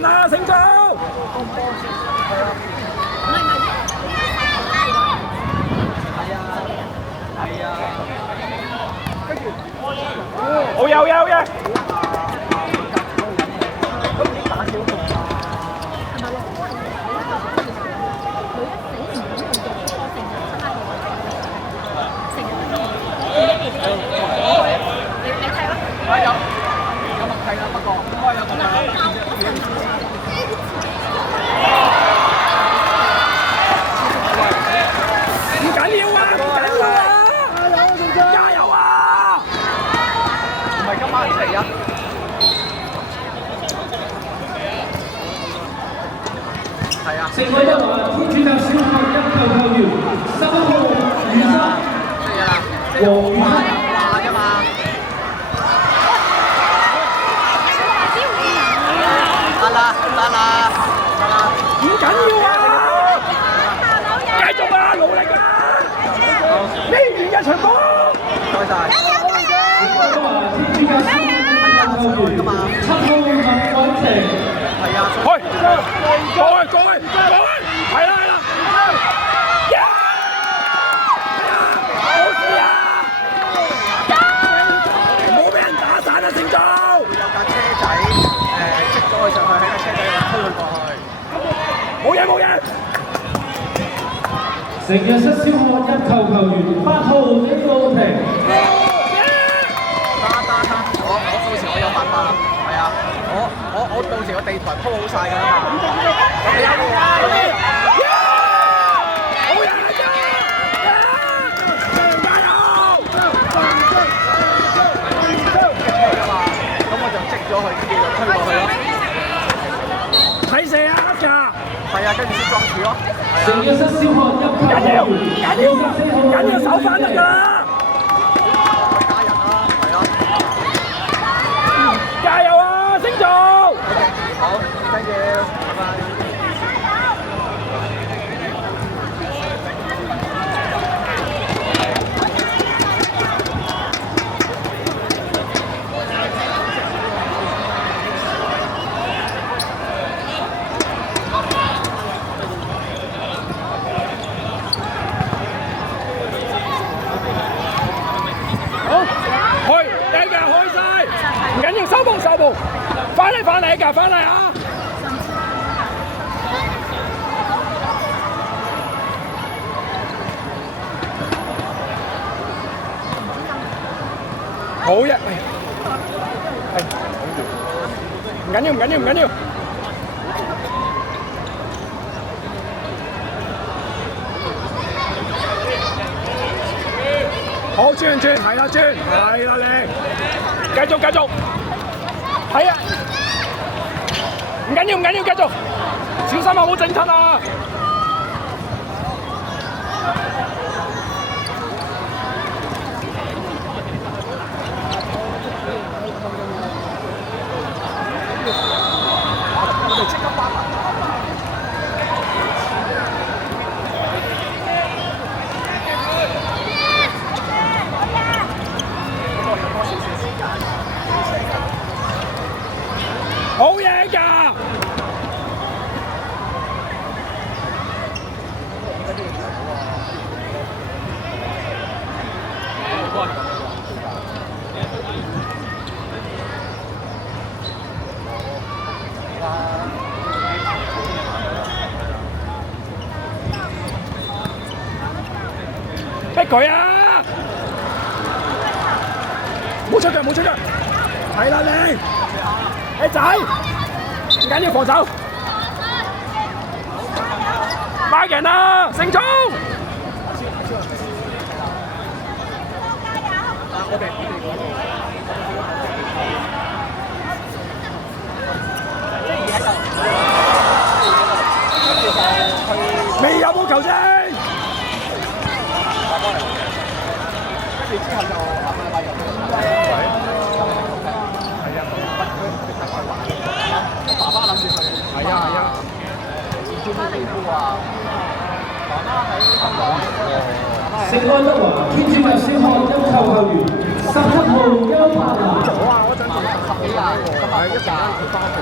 人啊，勝咗！好嘢好嘢好嘢！有默契啦，不過應該有默契。唔緊要啊，唔緊要啊！加油啊！唔係今晚星期一。係啊。成為一華天主教小學一球球員，3號雨生，黃雨生話啫嘛。得啦，唔緊要啊！繼續啊，努力啊！呢完一場波。多謝。一華天主教小學一球球員，7號麥允晴。係啊。去，過去，係啦！冇事啊！冇俾人打散啊，勝咗！有架車仔積咗佢上去，喺架車仔度推佢過去。冇嘢。成日室小學一球球員8號李路廷。得，我到時我有辦法啦。係啊，我到時個地台鋪好晒㗎啦嘛。好嘢加油！咁我就積咗佢，跟住就推過去咯。睇射啊，粒㗎！係啊，跟住先撞柱咯。成日室小學一球球員緊要手翻得㗎啦！加人啦，係咯。加油啊，星座！好 ，thank you，拜拜。唔緊要，收步，翻嚟㗎，翻嚟啊！好嘢，唔緊要。好轉，係啦，你繼續，係啊，唔緊要，繼續，小心啊，唔好整親啊！好嘢㗎！逼佢啊！冇出腳，係啦你仔，唔緊要防守，快人啊，勝聰！未有冇球證？跟住之後就下個禮拜入。爸爸諗住去。係啊。做咩地鋪啊？爸爸喺香港。聖安德華天主教小學一球球員17號邱柏南。我嗰陣仲10幾廿個，今日一陣間佢翻屋企。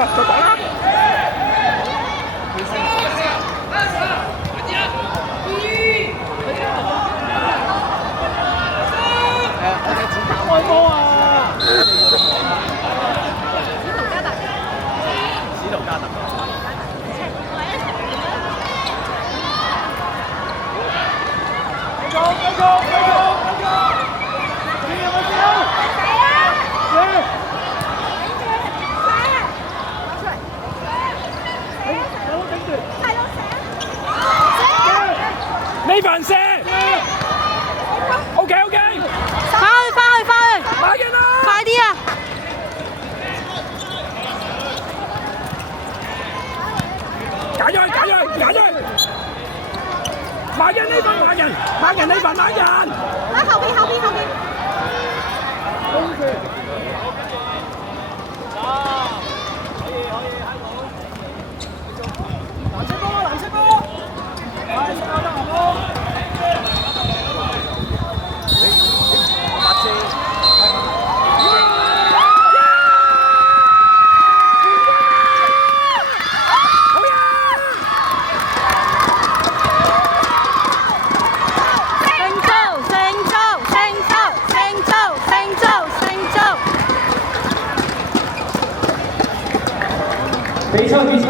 啦，再講啦。開波啊！史圖加特。呢份射 ，OK OK， 翻去，買緊啦，快啲啊！解咗佢，買緊呢份買人，喺後邊。比賽結束，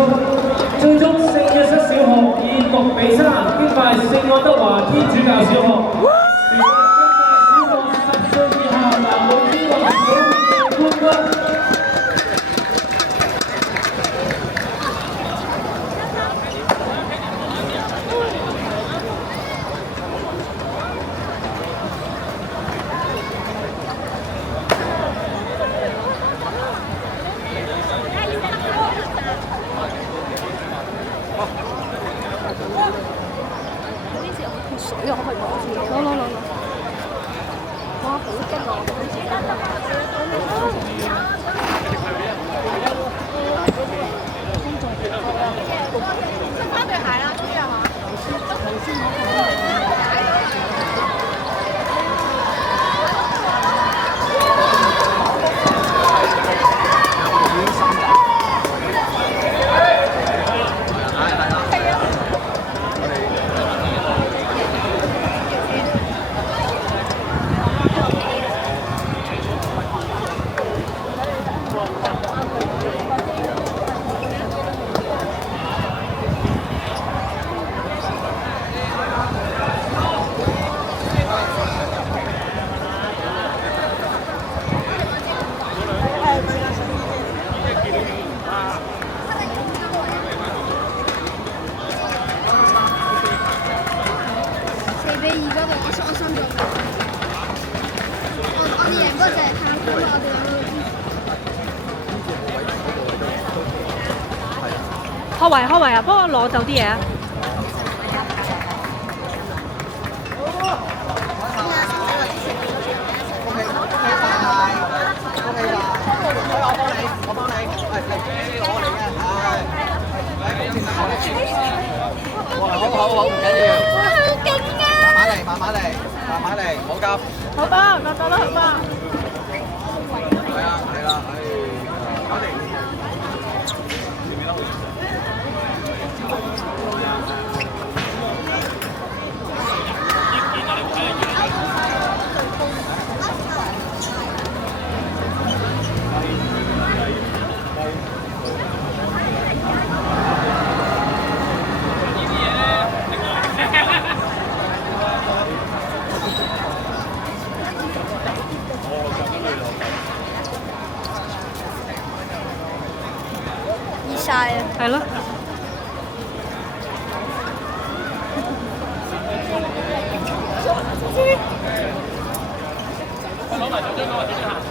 最終聖約瑟小學以6-3擊敗聖愛德華天主教小學，奪得今屆小學10歲以下男女天王組別冠軍。水我可以攞住，攞。哇，好激啊！翻對鞋啦，終於係嘛？4-2嗰度，我心咗。我哋贏嗰隻係太高啦，我哋開圍啊！幫我攞走啲嘢啊！好，唔緊要。好勁啊！慢慢嚟，唔好急。好吧，我覺得好吧。係啦，熱晒啊！係咯。攞埋手張，攞埋手張。